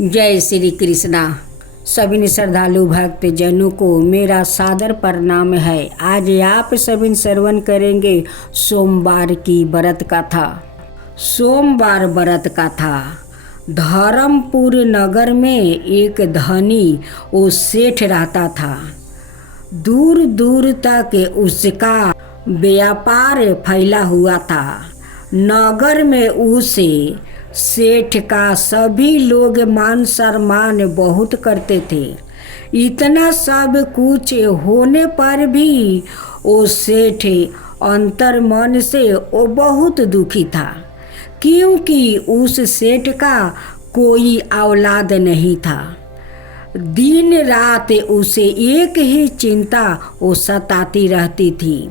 जय श्री कृष्णा। सभी श्रद्धालु भक्त जनों को मेरा सादर प्रणाम है। आज आप सभी श्रवण करेंगे सोमवार की व्रत कथा। सोमवार व्रत कथा। धर्मपुर नगर में एक धनी वो सेठ रहता था। दूर दूर तक उसका व्यापार फैला हुआ था। नगर में उसे सेठ का सभी लोग मान सम्मान बहुत करते थे। इतना सब कुछ होने पर भी वो सेठ अंतर मन से वो बहुत दुखी था, क्योंकि उस सेठ का कोई औलाद नहीं था। दिन रात उसे एक ही चिंता वो सताती रहती थी।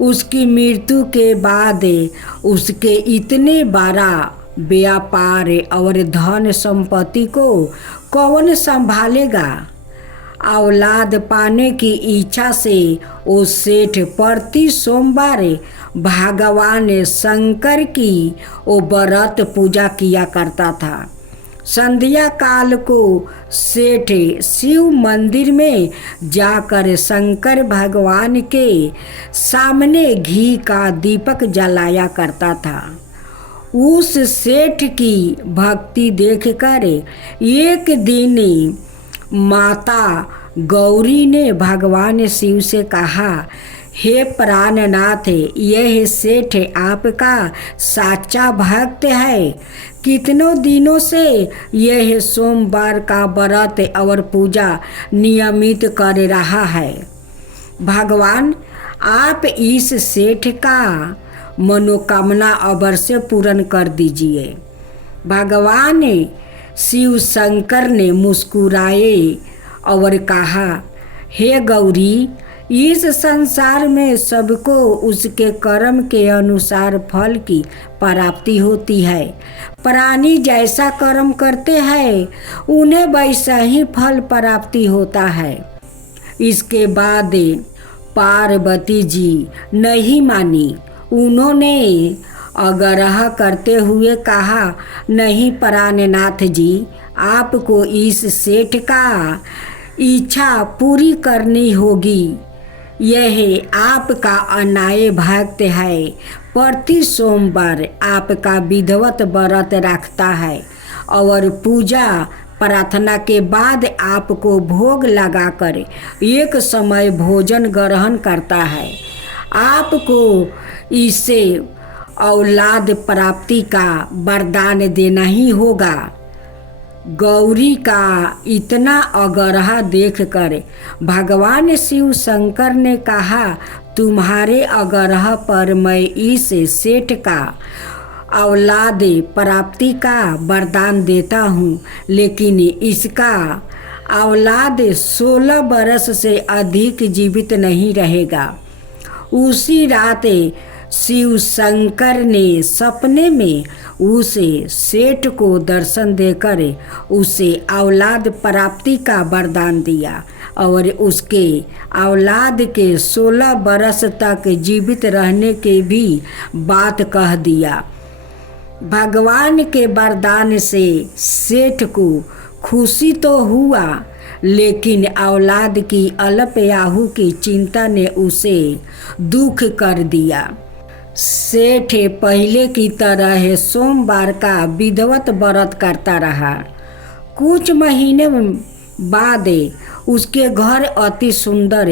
उसकी मृत्यु के बाद उसके इतने बड़ा व्यापार और धन संपत्ति को कौन संभालेगा। औलाद पाने की इच्छा से वो सेठ प्रति सोमवार भगवान शंकर की वो व्रत पूजा किया करता था। संध्या काल को सेठ शिव मंदिर में जाकर शंकर भगवान के सामने घी का दीपक जलाया करता था। उस सेठ की भक्ति देखकर एक दिन माता गौरी ने भगवान शिव से कहा, हे प्राणनाथ, यह सेठ आपका साचा भक्त है। कितनों दिनों से यह सोमवार का व्रत और पूजा नियमित कर रहा है। भगवान, आप इस सेठ का मनोकामना अवश्य पूर्ण कर दीजिए। भगवान शिव शंकर ने मुस्कुराए और कहा, हे गौरी, इस संसार में सबको उसके कर्म के अनुसार फल की प्राप्ति होती है। प्राणी जैसा कर्म करते हैं उन्हें वैसा ही फल प्राप्ति होता है। इसके बाद पार्वती जी नहीं मानी। उन्होंने आग्रह करते हुए कहा, नहीं प्राणनाथ जी, आपको इस सेठ का इच्छा पूरी करनी होगी। यह आपका अन्याय भक्त है। प्रति सोमवार आपका विधिवत व्रत रखता है और पूजा प्रार्थना के बाद आपको भोग लगाकर एक समय भोजन ग्रहण करता है। आपको इससे औलाद प्राप्ति का वरदान देना ही होगा। गौरी का इतना आग्रह देखकर भगवान शिव शंकर ने कहा, तुम्हारे आग्रह पर मैं इस सेठ का औलाद प्राप्ति का वरदान देता हूँ, लेकिन इसका औलाद 16 वर्ष से अधिक जीवित नहीं रहेगा। उसी रात शिव शंकर ने सपने में उसे सेठ को दर्शन देकर उसे औलाद प्राप्ति का वरदान दिया और उसके औलाद के 16 वर्ष तक जीवित रहने के भी बात कह दिया। भगवान के वरदान से सेठ को खुशी तो हुआ, लेकिन औलाद की अल्पायु की चिंता ने उसे दुख कर दिया। सेठ पहले की तरह सोमवार का विधिवत व्रत करता रहा। कुछ महीने बाद उसके घर अति सुंदर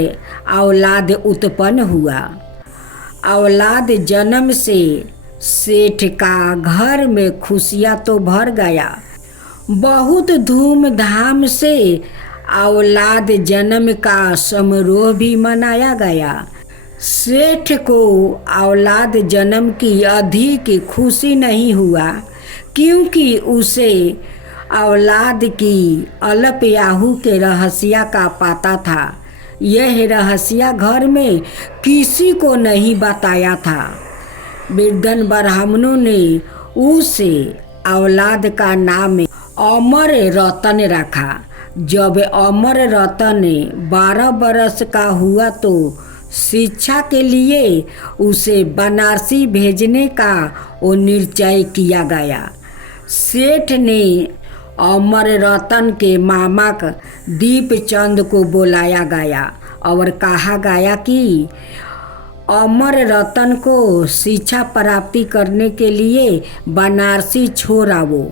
औलाद उत्पन्न हुआ। औलाद जन्म से सेठ का घर में खुशियाँ तो भर गया। बहुत धूमधाम से औलाद जन्म का समारोह भी मनाया गया। सेठ को औलाद जन्म की अधिक खुशी नहीं हुआ, क्योंकि उसे औलाद की अल्पायु के रहस्य का पता था। यह रहस्य घर में किसी को नहीं बताया था। वृद्धन ब्राह्मणों ने उसे औलाद का नाम अमर रतन रखा। जब अमर रतन 12 वर्ष का हुआ तो शिक्षा के लिए उसे बनारसी भेजने का वो निश्चय किया गया। सेठ ने अमर रतन के मामा दीपचंद को बुलाया गया और कहा गया कि अमर रतन को शिक्षा प्राप्ति करने के लिए बनारसी छोड़ आओ।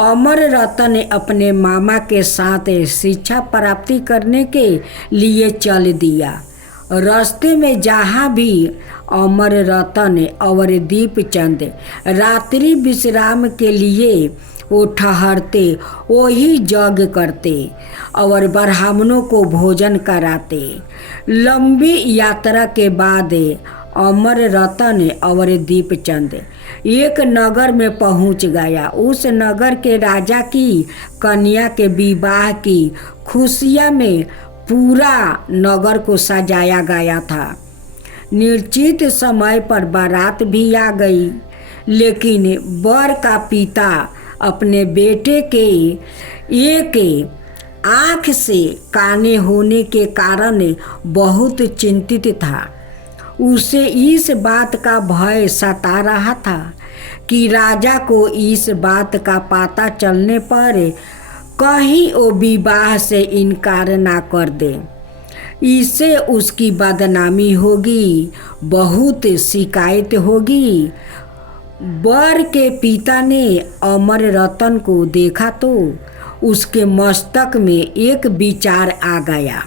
अमर रतन अपने मामा के साथ शिक्षा प्राप्ति करने के लिए चल दिया। रास्ते में जहाँ भी अमर रतन और दीपचंद रात्रि विश्राम के लिए वो ठहरते, वही जग करते और ब्राह्मणों को भोजन कराते। लंबी यात्रा के बाद अमर रतन और दीपचंद एक नगर में पहुंच गया। उस नगर के राजा की कन्या के विवाह की खुशियाँ में पूरा नगर को सजाया गया था। निश्चित समय पर बारात भी आ गई, लेकिन वर का पिता अपने बेटे के एक आँख से काने होने के कारण बहुत चिंतित था। उसे इस बात का भय सता रहा था कि राजा को इस बात का पता चलने पर कहीं वो विवाह से इनकार ना कर दे। इससे उसकी बदनामी होगी, बहुत शिकायत होगी। वर के पिता ने अमर रतन को देखा तो उसके मस्तक में एक विचार आ गया।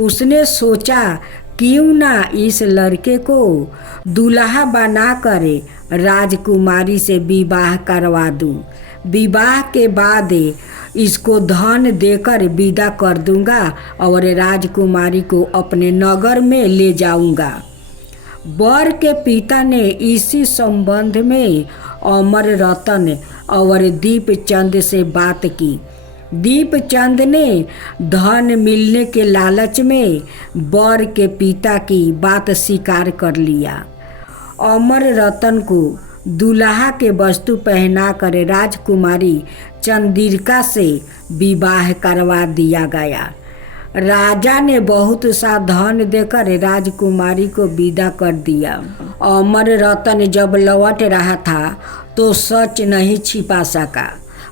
उसने सोचा क्यों ना इस लड़के को दूल्हा बनाकर राजकुमारी से विवाह करवा दूं। विवाह के बाद इसको धन देकर विदा कर दूंगा और राजकुमारी को अपने नगर में ले जाऊंगा। वर के पिता ने इसी संबंध में अमर रतन और दीपचंद से बात की। दीपचंद ने धन मिलने के लालच में वर के पिता की बात स्वीकार कर लिया। अमर रतन को दूल्हा के वस्तु पहनाकर राजकुमारी चंद्रिका से विवाह करवा दिया गया। राजा ने बहुत सा धन देकर राजकुमारी को विदा कर दिया। अमर रतन जब लौट रहा था तो सच नहीं छिपा सका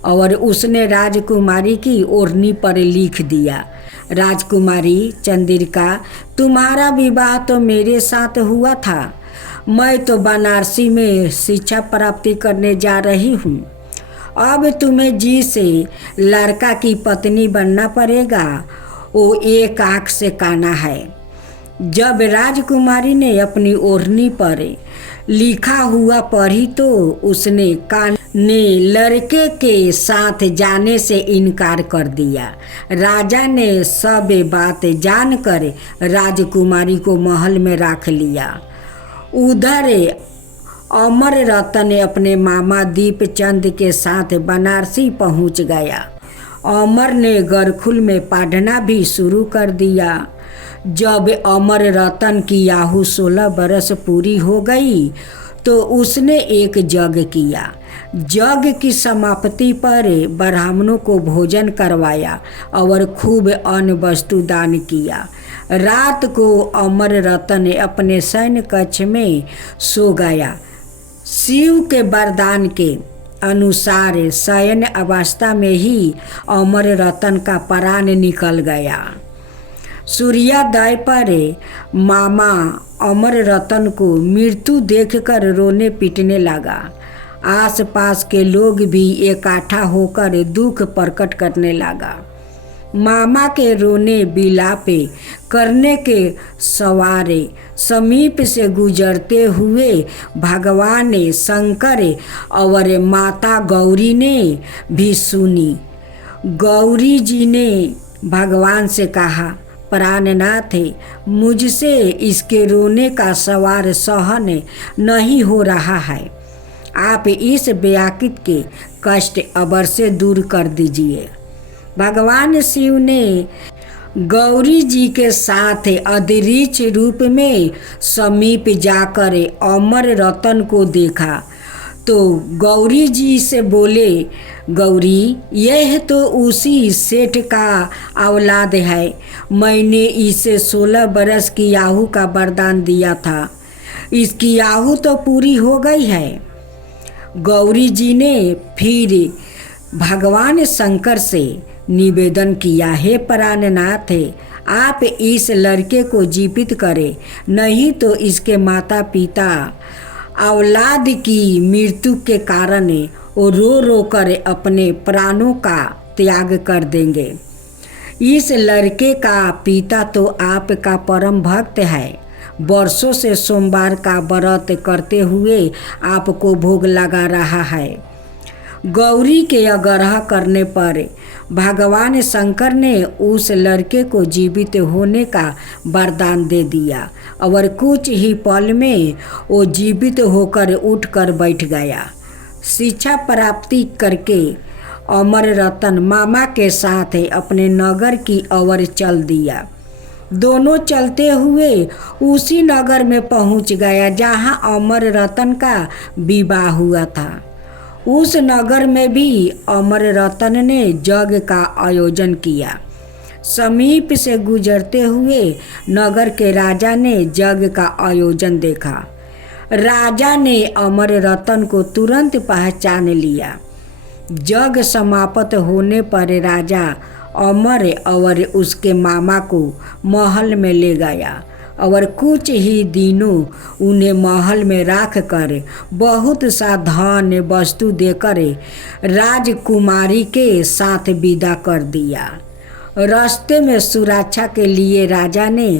और उसने राजकुमारी की ओढ़नी पर लिख दिया, राजकुमारी चंद्रिका, तुम्हारा विवाह तो मेरे साथ हुआ था। मैं तो बनारसी में शिक्षा प्राप्ति करने जा रही हूँ। अब तुम्हें जिस लड़का की पत्नी बनना पड़ेगा वो एक आँख से काना है। जब राजकुमारी ने अपनी ओढ़नी पर लिखा हुआ पढ़ी तो उसने कान ने लड़के के साथ जाने से इनकार कर दिया। राजा ने सब बात जानकर राजकुमारी को महल में रख लिया। उधर अमर रतन अपने मामा दीपचंद के साथ बनारसी पहुंच गया। अमर ने गुरुकुल में पढ़ना भी शुरू कर दिया। जब अमर रतन की आयु 16 बरस पूरी हो गई तो उसने एक यज्ञ किया। यज्ञ की समाप्ति पर ब्राह्मणों को भोजन करवाया और खूब अन्न वस्तु दान किया। रात को अमर रतन अपने सैन्य कक्ष में सो गया। शिव के वरदान के अनुसार शयन अवस्था में ही अमर रतन का प्राण निकल गया। सूर्योदय पर मामा अमर रतन को मृत्यु देखकर रोने पीटने लगा। आसपास के लोग भी इकट्ठा होकर दुख प्रकट करने लगा। मामा के रोने बिलापे करने के सवारे समीप से गुजरते हुए भगवान शंकर और माता गौरी ने भी सुनी। गौरी जी ने भगवान से कहा, प्राणनाथ, मुझसे इसके रोने का सवार सहन नहीं हो रहा है। आप इस व्याकुल के कष्ट अवश्य दूर कर दीजिए। भगवान शिव ने गौरी जी के साथ अदृश्य रूप में समीप जाकर अमर रतन को देखा तो गौरी जी से बोले, गौरी, यह तो उसी सेठ का औलाद है। मैंने इसे 16 बरस की आयु का वरदान दिया था। इसकी आयु तो पूरी हो गई है। गौरी जी ने फिर भगवान शंकर से निवेदन किया, हे प्राणनाथ, आप इस लड़के को जीवित करें, नहीं तो इसके माता पिता औलाद की मृत्यु के कारण वो रो रो कर अपने प्राणों का त्याग कर देंगे। इस लड़के का पिता तो आपका परम भक्त है, वर्षों से सोमवार का व्रत करते हुए आपको भोग लगा रहा है। गौरी के आग्रह करने पर भगवान शंकर ने उस लड़के को जीवित होने का वरदान दे दिया और कुछ ही पल में वो जीवित होकर उठकर बैठ गया। शिक्षा प्राप्ति करके अमर रतन मामा के साथ अपने नगर की ओर चल दिया। दोनों चलते हुए उसी नगर में पहुंच गया जहां अमर रतन का विवाह हुआ था। उस नगर में भी अमर रतन ने यज्ञ का आयोजन किया। समीप से गुजरते हुए नगर के राजा ने यज्ञ का आयोजन देखा। राजा ने अमर रतन को तुरंत पहचान लिया। यज्ञ समाप्त होने पर राजा अमर और उसके मामा को महल में ले गया और कुछ ही दिनों उन्हें महल में रख कर बहुत सा धन वस्तु देकर राजकुमारी के साथ विदा कर दिया। रास्ते में सुरक्षा के लिए राजा ने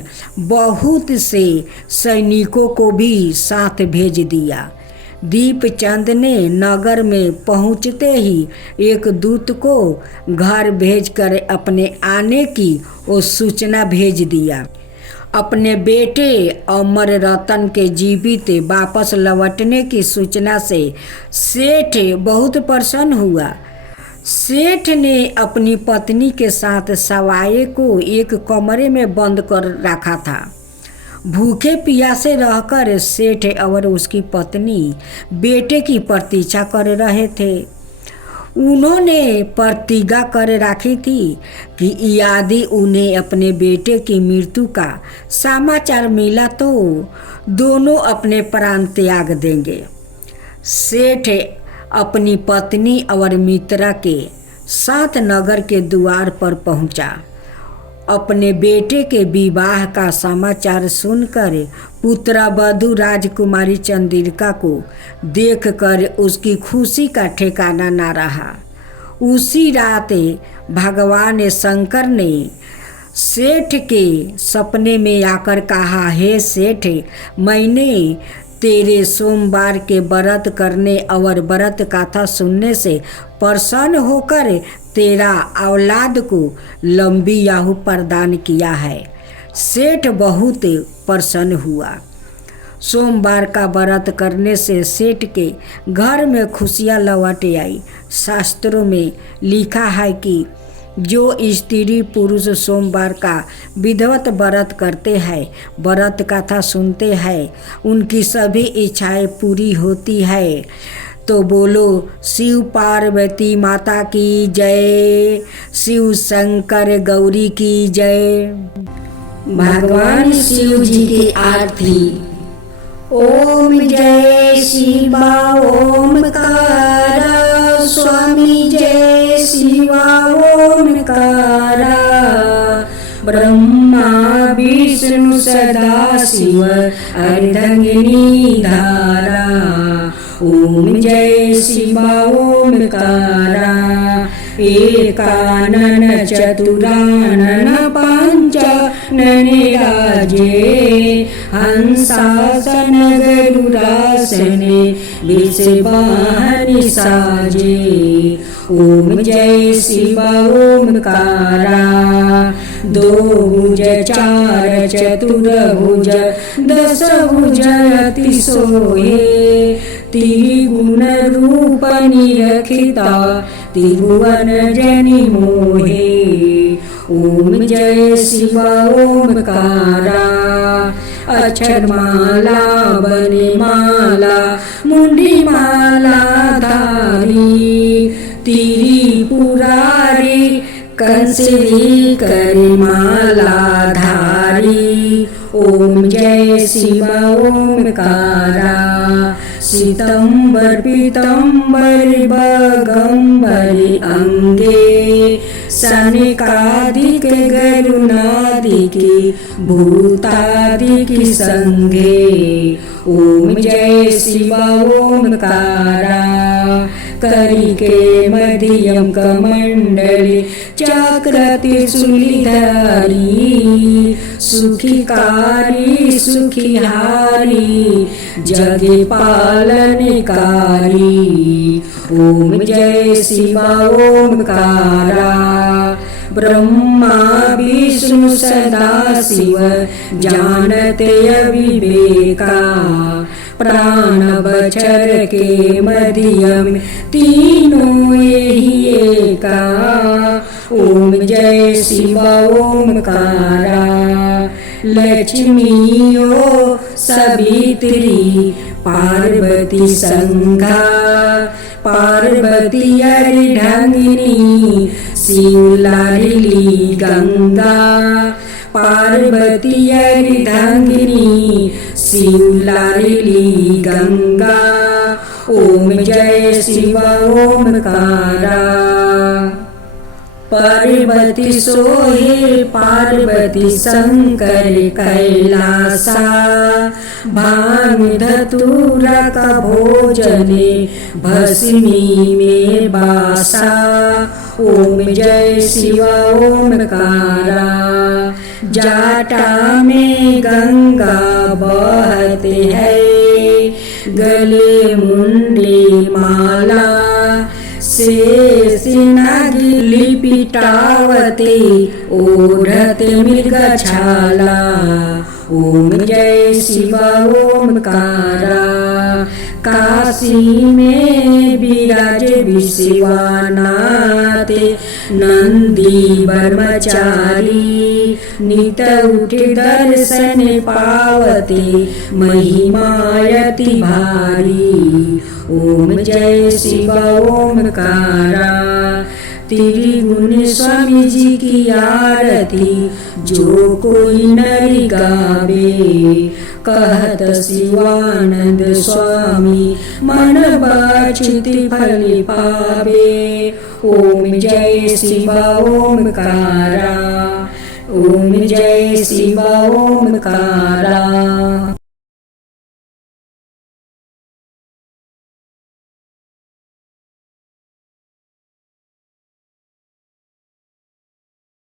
बहुत से सैनिकों को भी साथ भेज दिया। दीपचंद ने नगर में पहुंचते ही एक दूत को घर भेजकर अपने आने की वो सूचना भेज दिया। अपने बेटे अमर रतन के जीवित वापस लौटने की सूचना से सेठ बहुत प्रसन्न हुआ। सेठ ने अपनी पत्नी के साथ सवाए को एक कमरे में बंद कर रखा था। भूखे प्यासे रहकर सेठ और उसकी पत्नी बेटे की प्रतीक्षा कर रहे थे। उन्होंने प्रतिज्ञा कर रखी थी कि यदि उन्हें अपने बेटे की मृत्यु का समाचार मिला तो दोनों अपने प्राण त्याग देंगे। सेठ अपनी पत्नी और मित्रा के साथ नगर के द्वार पर पहुंचा। अपने बेटे के विवाह का समाचार सुनकर पुत्रवधू राजकुमारी चंद्रिका को देखकर उसकी खुशी का ठिकाना न रहा। उसी रात भगवान शंकर ने सेठ के सपने में आकर कहा, हे सेठ, मैंने तेरे सोमवार के व्रत करने और व्रत कथा सुनने से प्रसन्न होकर तेरा औलाद को लंबी आयु प्रदान किया है। सेठ बहुत प्रसन्न हुआ। सोमवार का व्रत करने से सेठ के घर में खुशियाँ लौट आई। शास्त्रों में लिखा है कि जो स्त्री पुरुष सोमवार का विधिवत व्रत करते हैं, व्रत कथा सुनते हैं, उनकी सभी इच्छाएं पूरी होती है। तो बोलो शिव पार्वती माता की जय, शिव शंकर गौरी की जय। भगवान शिव जी की आरती। ओम जय शिवा ओमकारा, स्वामी जय शिवा ओमकारा, ब्रह्मा विष्णु सदा शिव अर्धंगिनी धारा। ओम जय शिवा ओमकारा, एकानन चतुरानन पंचानन राजे, हंसासन गरुडासने विषवाहन साजे। ओम जय शिवा ओमकारा, दो भुज चार चतुर्भुज दस भुज अति सोहे, त्रिगुण रूप निरखिता त्रिभुवन जनि मोहे। ओम जय शिवा ओमकारा, अक्षर माला बने माला मुंडी माला धारी, तिरी पुरारी कंसरी करी माला धारी। ओम जय शिवा ओमकारा, सितंबर पीतंबर बगंबरी अंगे सनकादिक गरुणादिक भूतादिक संगे। ओम जय शिव ओमकारा करिके मध्यम कमंडले चक्रति शूलिधारी सुखिकारी सुखिहारी जगे पालनकारी। ओम जय शिव ओमकारा ब्रह्मा विष्णु सदा शिव जानते अविवेका प्राण बचर के मध्यम तीनों यही एका। ओम जय शिव ओमकारा लक्ष्मीयो सवित्री पार्वती संघा पार्वती अर्धांगिनी शिवलालिनी गंगा पार्वती अर्धांगिनी शिवलालिनी गंगा। ओम जय शिव ओमकारा पार्वती सोहे पार्वती शंकर कैलासा भांग धतूरा का भोजने भस्मी में बासा। ओम जय शिव ओमकारा जाटा में गंगा बहते है गले मुंडे माला शेष नागी लिपिटावते ओढ़ते मृगछाला। ओम जय शिव ओमकारा काशी में विराज विश्वनाथ नंदी ब्रह्मचारी नित उठे दर्शन पावते महिमायति भारी। ओम जय शिव ओमकारा त्रिगुण स्वामी जी की आरती जो कोई नर गावे कहत शिवानंद स्वामी मन बाछिति फल पावे। ओम जय शिव ओमकारा ओम जय शिव ओमकारा।